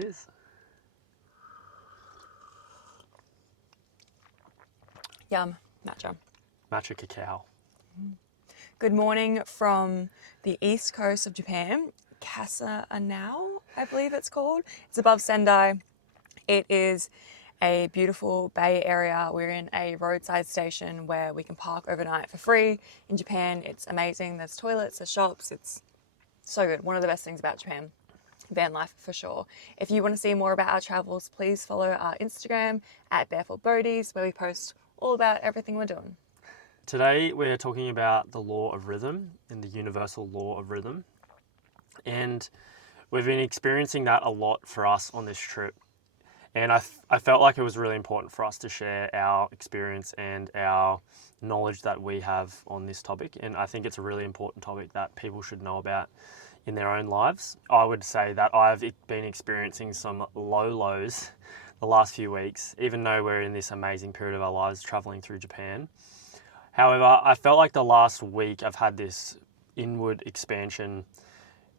Cheers. Yum, matcha. Matcha cacao. Good morning from the east coast of Japan, Ssarah Adam, I believe it's called. It's above Sendai. It is a beautiful bay area. We're in a roadside station where we can park overnight for free. In Japan, it's amazing. There's toilets, there's shops. It's so good. One of the best things about Japan. Van life for sure. If you want to see more about our travels, please follow our Instagram at Barefoot Boaties, where we post all about everything we're doing. Today we're talking about the law of rhythm and the universal law of rhythm. And we've been experiencing that a lot for us on this trip. And I felt like it was really important for us to share our experience and our knowledge that we have on this topic. And I think it's a really important topic that people should know about in their own lives. I would say that I've been experiencing some low lows the last few weeks, even though we're in this amazing period of our lives traveling through Japan. However, I felt like the last week I've had this inward expansion,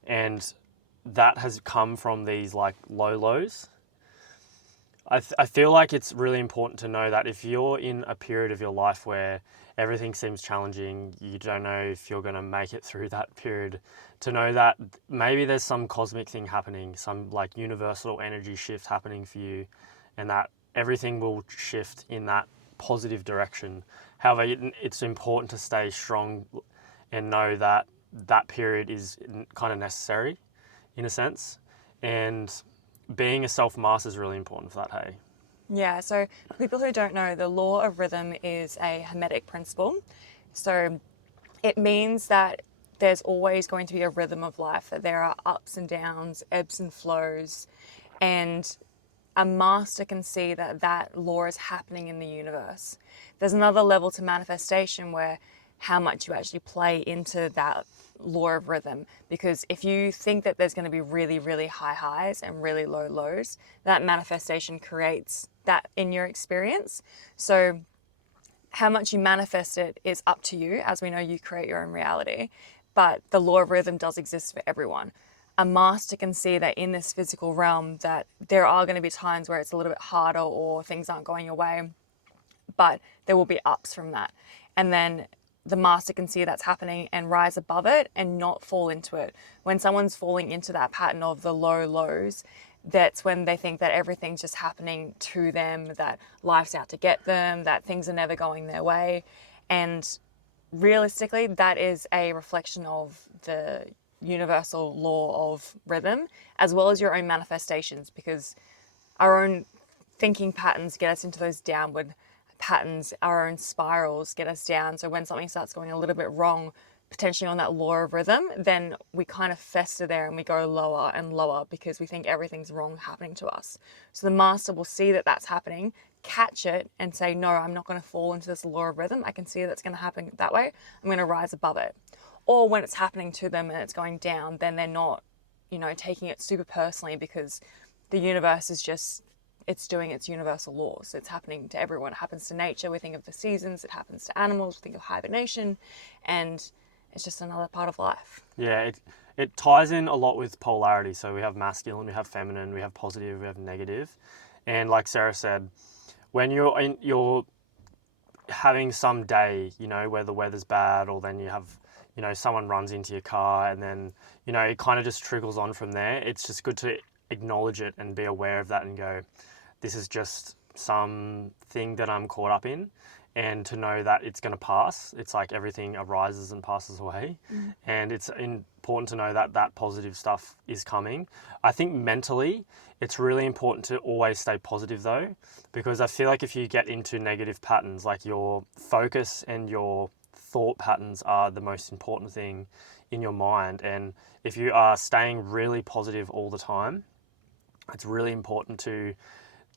and that has come from these like low lows. I feel like it's really important to know that if you're in a period of your life where everything seems challenging, you don't know if you're going to make it through that period, to know that maybe there's some cosmic thing happening, some like universal energy shift happening for you, and that everything will shift in that positive direction. However, it's important to stay strong and know that that period is kind of necessary in a sense. And being a self-master is really important for that, hey? Yeah, so for people who don't know, the law of rhythm is a Hermetic principle. So it means that there's always going to be a rhythm of life, that there are ups and downs, ebbs and flows, and a master can see that that law is happening in the universe. There's another level to manifestation where how much you actually play into that law of rhythm, because if you think that there's going to be really, really high highs and really low lows, that manifestation creates that in your experience. So how much you manifest it is up to you. As we know, you create your own reality, but the law of rhythm does exist for everyone. A master can see that in this physical realm that there are going to be times where it's a little bit harder or things aren't going your way, but there will be ups from that. And then the master can see that's happening and rise above it and not fall into it. When someone's falling into that pattern of the low lows, that's when they think that everything's just happening to them, that life's out to get them, that things are never going their way. And realistically, that is a reflection of the universal law of rhythm, as well as your own manifestations, because our own thinking patterns get us into those downward patterns, our own spirals get us down. So when something starts going a little bit wrong, potentially on that law of rhythm, then we kind of fester there and we go lower and lower because we think everything's wrong happening to us. So the master will see that that's happening, catch it and say, no, I'm not going to fall into this law of rhythm. I can see that's going to happen that way. I'm going to rise above it. Or when it's happening to them and it's going down, then they're not, taking it super personally, because the universe is just, it's doing its universal laws. It's happening to everyone. It happens to nature. We think of the seasons. It happens to animals. We think of hibernation. And it's just another part of life. Yeah, it ties in a lot with polarity. So we have masculine, we have feminine, we have positive, we have negative. And like Sarah said, when you're having some day, where the weather's bad, or then you have, someone runs into your car, and then, it kind of just trickles on from there. It's just good to acknowledge it and be aware of that and go, this is just something that I'm caught up in, and to know that it's going to pass. It's like everything arises and passes away. And it's important to know that that positive stuff is coming. I think mentally it's really important to always stay positive though, because I feel like if you get into negative patterns, like your focus and your thought patterns are the most important thing in your mind. And if you are staying really positive all the time, it's really important to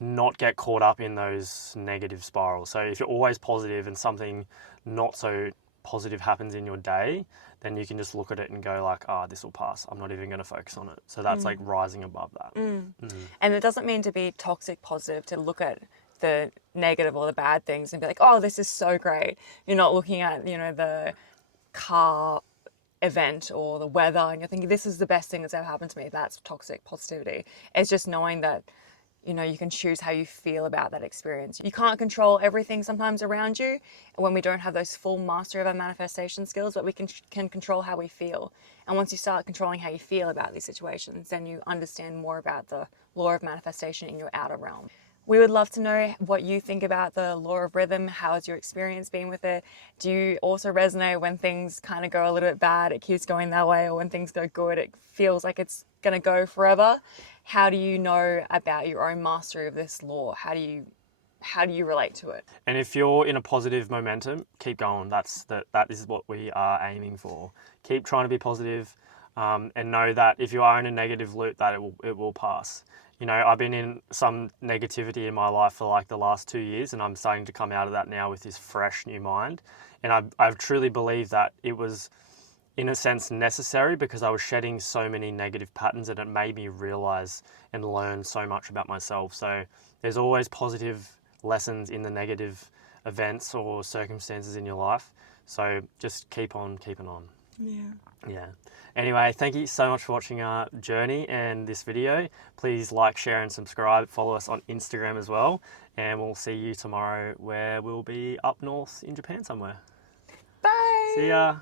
not get caught up in those negative spirals. So if you're always positive and something not so positive happens in your day, then you can just look at it and go like, this will pass. I'm not even going to focus on it. So that's like rising above that. And it doesn't mean to be toxic positive, to look at the negative or the bad things and be like, oh, this is so great. You're not looking at, the car event or the weather and you're thinking this is the best thing that's ever happened to me, that's toxic positivity. It's just knowing that, you know, you can choose how you feel about that experience. You can't control everything sometimes around you when we don't have those full mastery of our manifestation skills, but we can control how we feel. And once you start controlling how you feel about these situations, then you understand more about the law of manifestation in your outer realm. We would love to know what you think about the law of rhythm. How has your experience been with it? Do you also resonate when things kind of go a little bit bad, it keeps going that way, or when things go good, it feels like it's going to go forever? How do you know about your own mastery of this law? How do you relate to it? And if you're in a positive momentum, keep going. That is what we are aiming for. Keep trying to be positive, and know that if you are in a negative loop, that it will pass. You know, I've been in some negativity in my life for like the last 2 years, and I'm starting to come out of that now with this fresh new mind. And I've truly believed that it was, in a sense, necessary, because I was shedding so many negative patterns, and it made me realize and learn so much about myself. So there's always positive lessons in the negative events or circumstances in your life. So just keep on keeping on. Yeah. Anyway, thank you so much for watching our journey and this video. Please like, share, and subscribe. Follow us on Instagram as well. And we'll see you tomorrow, where we'll be up north in Japan somewhere. Bye. See ya.